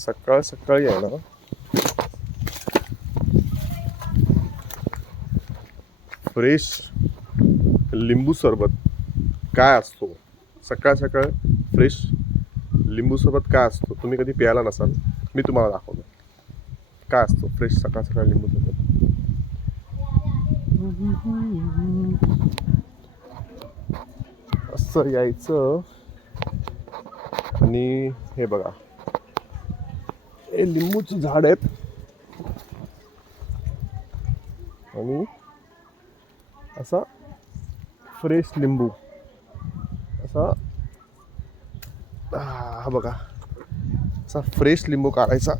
सकाळ सकाळी आहे ना फ्रेश लिंबू सरबत काय असतो, सकाळ सकाळ फ्रेश लिंबू सरबत काय असतो तुम्ही कधी प्यायला नसाल, मी तुम्हाला दाखवतो काय असतो फ्रेश सकाळ सकाळ लिंबू सरबत. असं यायचं आणि हे बघा हे लिंबूचं झाड आहेत आणि असा फ्रेश लिंबू असा हा बघा असा फ्रेश लिंबू काढायचा.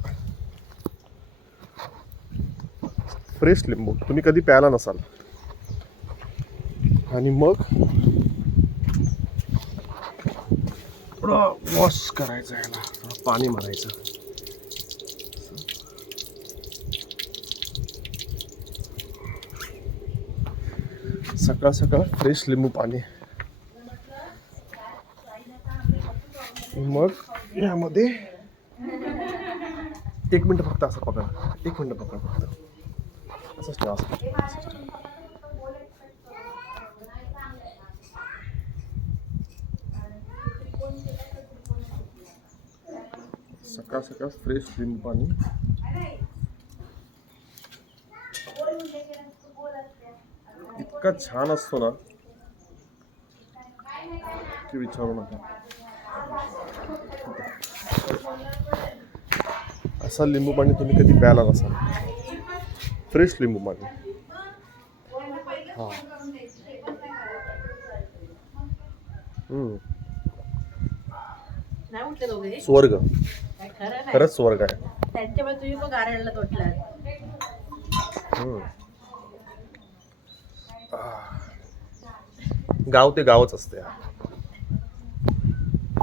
फ्रेश लिंबू तुम्ही कधी प्यायला नसाल आणि मग थोडं वॉश करायचं याला, थोडं पाणी मारायचं. सकाळ सकाळ फ्रेश लिंबू पाणी. मग यामध्ये 1 मिनिट फक्त असं पकडा, 1 मिनिट पकडा फक्त असंच ठेवा असं. सकाळ सकाळ फ्रेश लिंबू पाणी. इतका छान असतो ना की विचारू नका. असा लिंबू पाणी तुम्ही कधी प्यायला नसाल, फ्रेश लिंबू पाणी. हा स्वर्ग, खरंच स्वर्ग आहे. त्यांच्यामुळे तुम्ही पण गारळला तोटलात. गाव ते गावच असते.